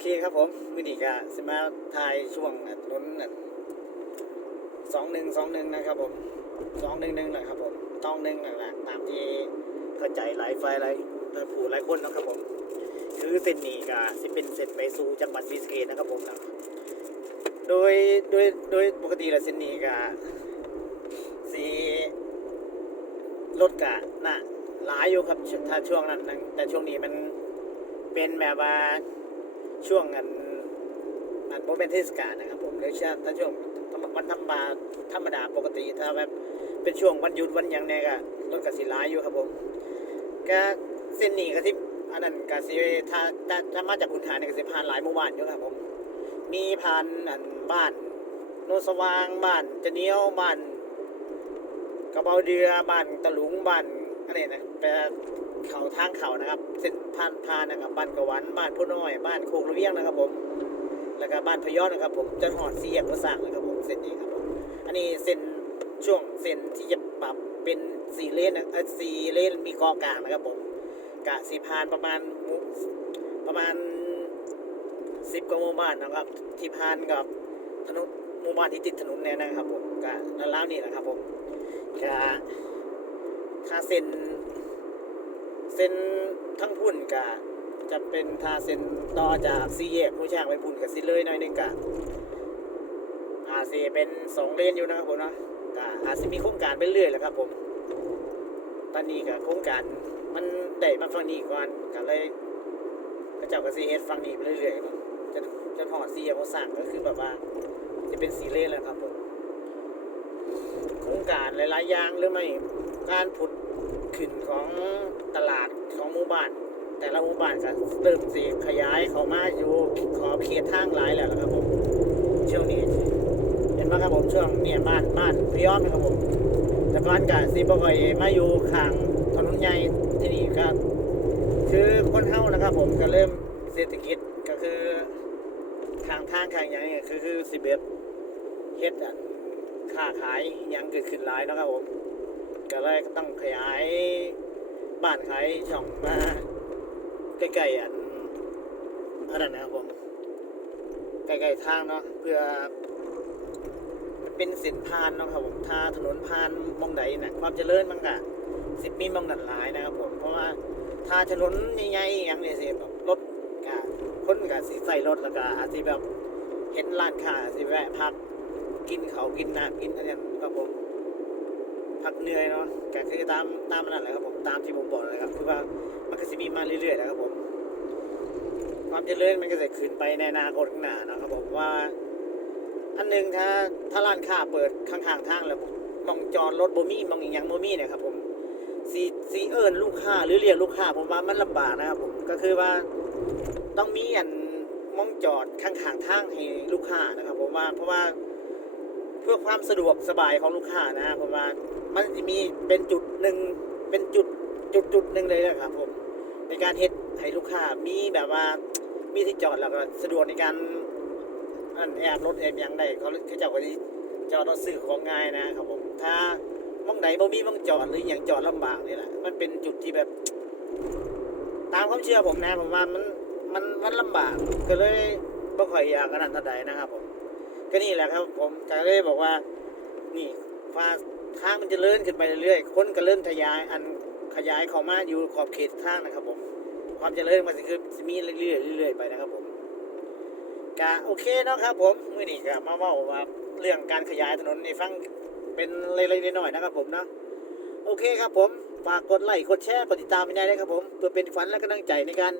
เคครับผมมือนี้ก็สมาถ่ายช่วงถนนสองหนึ่งสองหนึ่งนะครับผมสองหนึ่งหนึ่งนะครับผมต้องหนึ่งแหละตามที่เข้าใจหลายไฟหลายผู้หลายคนนะครับผม คือเส้นนี้ก็สิเป็นเส้นไปสู่จังหวัดศรีสเกษนะครับผมนะโดยโดยโดยปกติแล้วเส้นนี้ก็สีรถกะน่ะหลายอยู่ครับถ้าช่วงนั้น แต่ช่วงนี้มันเป็นแบบว่า ช่วงอันอันโมเมนเทศกาลนะครับผมหรือช่วงถ้าช่วงวันธรรมดาธรรมดาปกติถ้าแบบเป็นช่วงวันหยุดวันยังเนี่ยก็รถกะสีหลายอยู่ครับผมก็เส้นนี้ก็ที่อันนั้นกสิถ้าถ้าถ้ามาจากคุณหาเนี่ยกสิผ่านหลายหมู่บ้านอยู่ครับผมมีผ่านอันบ้านโนสว่างบ้านจะเนียวบ้านกระเบาเดือบ้านตะหลุงบ้าน อะไรนะไปเขาทางเขานะครับ เส้นผ่านผ่านนะครับ บ้านกวันบ้านพุน้อย บ้านโคกระเวียงนะครับ ผม แล้วก็บ้านพยอดนะครับ ผมจะหอดเสียงกระสร้างนะครับ ผมเส้นนี้ครับผมอันนี้เส้นช่วงเส้นที่จะปรับเป็นสี่เลนนะสี่เลนมีกอกลางนะครับ ผมกะสีพานประมาณประมาณสิบกว่าหมู่บ้านนะครับ ที่พานกับถนนหมู่บ้านที่ติดถนนเนี่ยนะครับ ผมกะแล้วแล้วนี่แหละครับ ผมกะ ถ้าเส้นเส้นทั้งพุ่นกะจะเป็นถ้าเส้นต่อจากสี่แยกผู้ช่างไปพุ่นกับสิเลยหน่อยนึงกะอาจจะเป็นสองเลนอยู่นะครับผมนะกะอาจจะมีโครงการไปเรื่อยแหละครับ ผม ตอนนี้กับโครงการมันได้มาฟังนี้ก่อนก็เลยพระเจ้าก็ซีเอสฟังนี้ไปเรื่อยๆจะจะถอดซีเขาสั่งก็คือแบบว่า จะเป็นสีเลนแล้วครับผมโครงการหลายๆอย่างหรือไม่ การผุดขึ้นของตลาดของหมู่บ้าน แต่ละหมู่บ้านก็เริ่มสีขยายเขามาอยู่ขอบเขตทางหลายแล้วนะครับผมช่วงนี้เห็นไหมครับผมช่วงเนี่ยบ้านบ้านพยอมนะครับผมแต่ก่อนก็สิบ่ค่อยมาอยู่ข้างถนนใหญ่ที่นี่ครับ คือคนเฮานะครับ ผมก็เริ่มเศรษฐกิจก็คือทางทางข้างอย่างนี้คือคือสิบเบ็ดเฮ็ดอันค้าขายยังเกิดขึ้นหลายนะครับผม ก็เลยต้องขยายบ้านขายช่องมาใกล้ๆอันอันนั้นนะครับผมใกล้ๆทางเนาะเพื่อมันเป็นเส้นพานเนาะครับผมถ้าถนนพานมองใดนะความเจริญมันก็สิบมีมองนันหลายนะครับผมเพราะว่าถ้าถนนใหญ่ๆอย่างนี้สิแบบรถก็คนก็สิใส่รถแล้วก็อาจสิแบบเห็นร้านค้าสิแวะพักกินเขากินน้ำกินอะไรนั่นครับผม พักเหนื่อยเนาะก็คือตามตามนั่นแหละครับผมตามที่ผมบอกเลยครับคือว่ามันก็จะมีมาเรื่อยๆนะครับผมความเจริญมันก็จะขึ้นไปในอนาคตข้างหน้านะครับผมว่า อันหนึ่งถ้าถ้าร้านค้าเปิดข้างๆทางแล้วมองจอดรถบ่มีมองอหย่างบ่มีเนี่ยครับผมสีสีเอิญลูกค้าหรือเรียกลูกค้าผมว่ามันลำบากนะครับผมก็คือว่าต้องมีอันมองจอดข้างๆทางให้ลูกค้านะครับ ผมว่าเพราะว่า พื่อความสะดวกสบายของลูกค้านะผมว่ามันจะมีเป็นจุดหนึ่งเป็นจุดจุดจุดหนึ่งเลยนะครับผมในการเฮ็ดให้ลูกค้ามีแบบว่ามีที่จอดแล้วก็สะดวกในการอันแอบรถแอบยังได้เขาเขาจ้าก็จอดรถซื้อของง่ายนะครับผมถ้ามองไหนบ่มีมองจอดหรืออย่างจอดลำบากนี่แหละมันเป็นจุดที่แบบ ตามความเชื่อผมนะผมว่ามันมันมันลำบากก็เลยบ่ค่อยอยากขนาดเท่าใดนะครับผม ก็นี่แหละครับ ผมก็เลยบอกว่า นี่ฟ้าทางมันจะเลื่อนขึ้นไปเรื่อยๆ คนก็เริ่มทยาย อันขยายเข้ามาอยู่ขอบเขตทางนะครับ ผม ความจเจริญมันจะคือมีเรื่อยๆเรื่อยๆไปนะครับ ผมก็โอเคเนาะครับ ผมมื่อนี้ก็มาเว่าว่าเรื่องการขยายถนนในฟังเป็นเล็กๆน้อยๆนะครับ ผมเนาะโอเคครับผมฝากกดไลค์กดแชร์กดติดตามไม่ได้เลยครับ ผมเพื่อเป็นฝันและกำลังใจในการ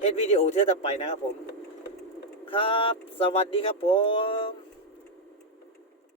เฮ็ดวิดีโอเที่ยวต่อไปนะครับ ผม ครับ สวัสดีครับผม